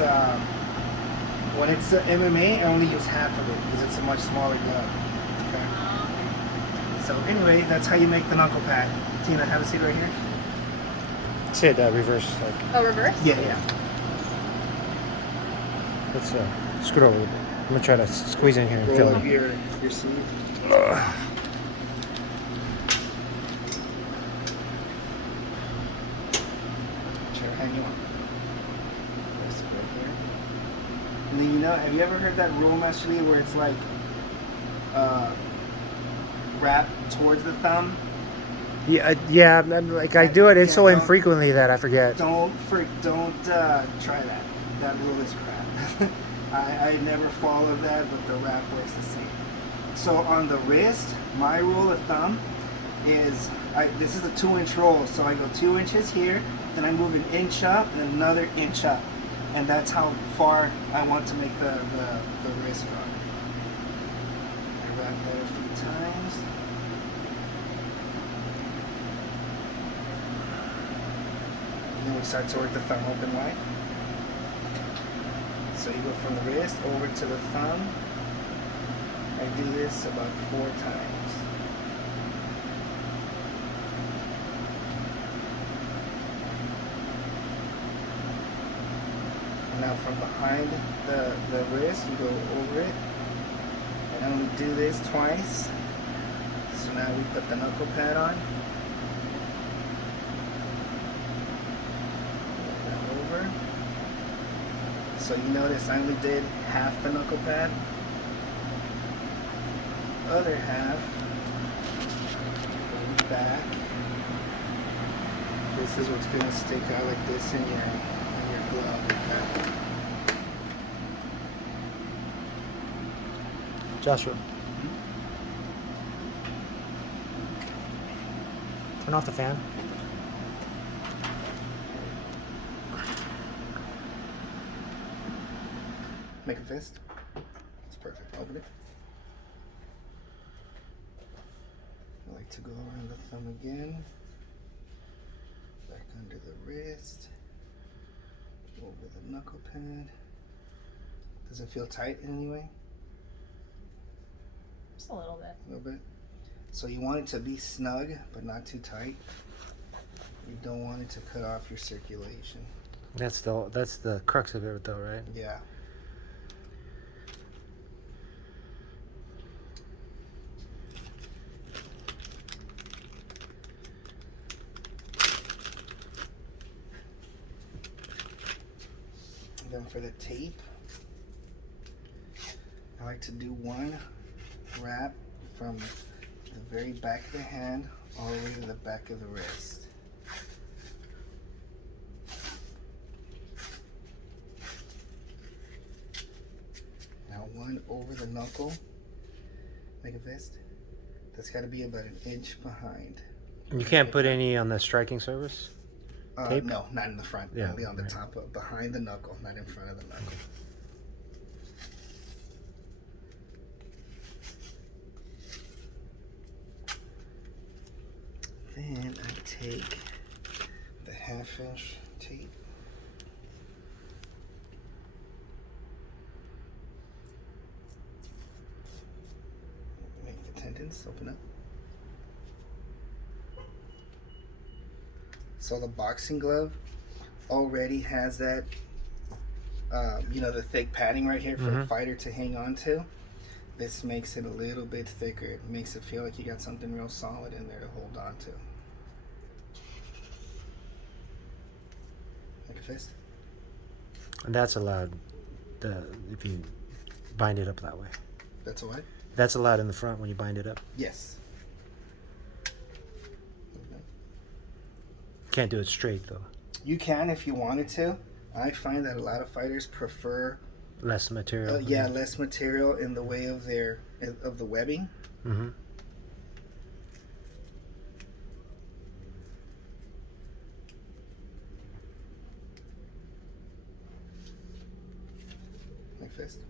it's MMA, I only use half of it because it's a much smaller glove. Okay. So anyway, that's how you make the knuckle pad. Tina, have a seat right here. Say that reverse. Like. Oh, reverse? Yeah, yeah. Let's scoot over a little bit. I'm gonna try to squeeze in here and Roll feel up it. your sleeve. Sure, hang you on. Rest it right here. And then have you ever heard that rule, Master Lee, where it's like wrap towards the thumb? Yeah. Like I do it. It's so infrequently that I forget. Don't try that. That rule is crap. I never followed that, but the wrap works the same. So on the wrist, my rule of thumb is this is a 2-inch roll, so I go 2 inches here, then I move an inch up and another inch up, and that's how far I want to make the wrist go. I wrap that a few times. Then we start to work the thumb open wide. So you go from the wrist over to the thumb. I do this about 4 times. And now from behind the wrist, you go over it. And I only do this twice. So now we put the knuckle pad on. Over. So you notice I only did half the knuckle pad. Other half, fold back. This is what's gonna stick out like this in your glove. Okay? Joshua, turn off the fan. Make a fist. It's perfect. Open it. I like to go around the thumb again. Back under the wrist. Over the knuckle pad. Does it feel tight in any way? Just a little bit. A little bit. So you want it to be snug, but not too tight. You don't want it to cut off your circulation. That's the crux of it, though, right? Yeah. And then for the tape, I like to do one wrap from the very back of the hand all the way to the back of the wrist. Now one over the knuckle, make a fist. That's got to be about an inch behind. You can't put any on the striking surface? Tape? No, not in the front. Yeah, only on the right. top of behind the knuckle, not in front of the knuckle. Then I take the 1/2-inch tape. Make the tendons open up. So the boxing glove already has that, the thick padding right here for the fighter to hang on to. This makes it a little bit thicker. It makes it feel like you got something real solid in there to hold on to. Make a fist. And that's allowed if you bind it up that way. That's a what? That's allowed in the front when you bind it up. Yes. Can't do it straight, though. You can if you wanted to. I find that a lot of fighters prefer Less material. less material in the way of the webbing. Mm-hmm. Like fist.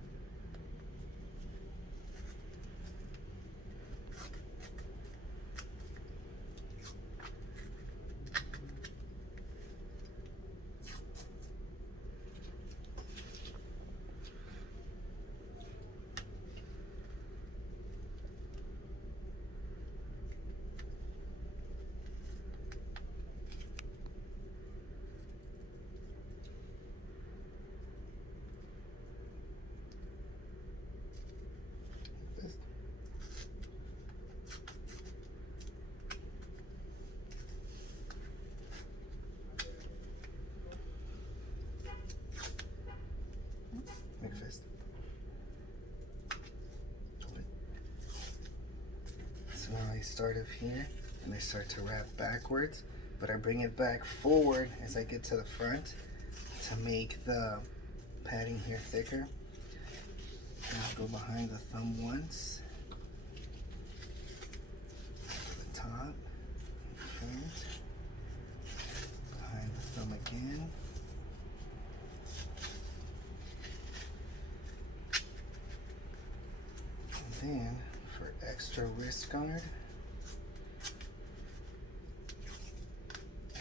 start of here and I start to wrap backwards, but I bring it back forward as I get to the front to make the padding here thicker. And I'll go behind the thumb once, over the top, front, behind the thumb again. And then for extra wrist guard,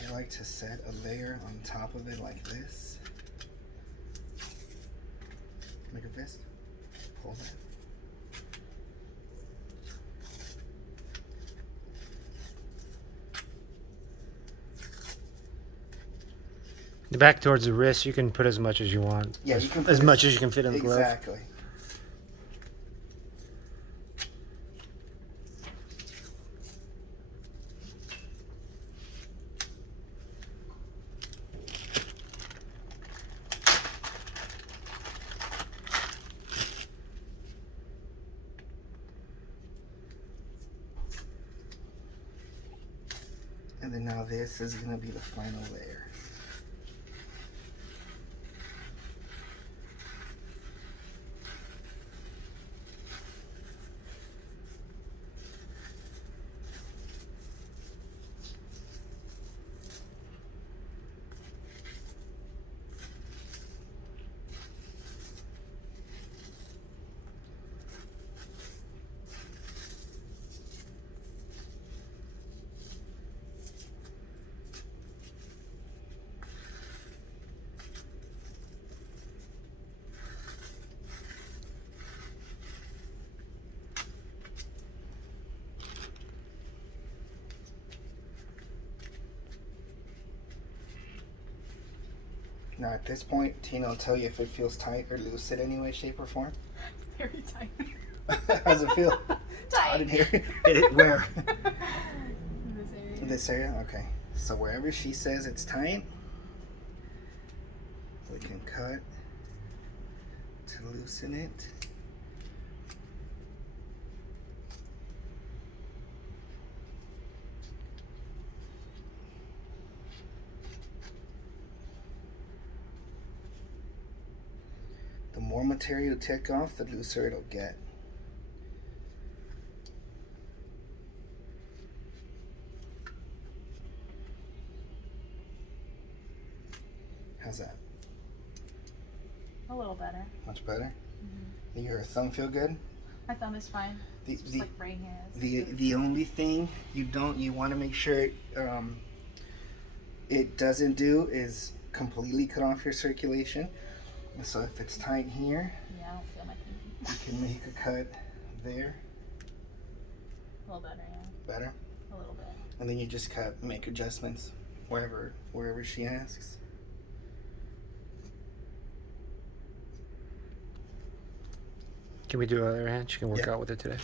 I like to set a layer on top of it like this. Make a fist. Pull that. The back towards the wrist, you can put as much as you want. Yeah, you can as much as you can fit in the glove. Exactly. And then now this is going to be the final layer. Now at this point, Tina will tell you if it feels tight or loose in any way, shape, or form. Very tight. How does it feel? Tight. In here. Where? This area. This area? Okay. So wherever she says it's tight, we can cut to loosen it. The more material you take off, the looser it'll get. How's that? A little better. Much better? Mm-hmm. Your thumb feel good? My thumb is fine. It's just like right here. The only thing you want to make sure it doesn't do is completely cut off your circulation. So if it's tight here, Yeah, I don't feel my pinky. you can make a cut there. A little better, yeah. Better? A little bit. And then you just make adjustments wherever she asks. Can we do other hand? She can work Yeah. out with it today.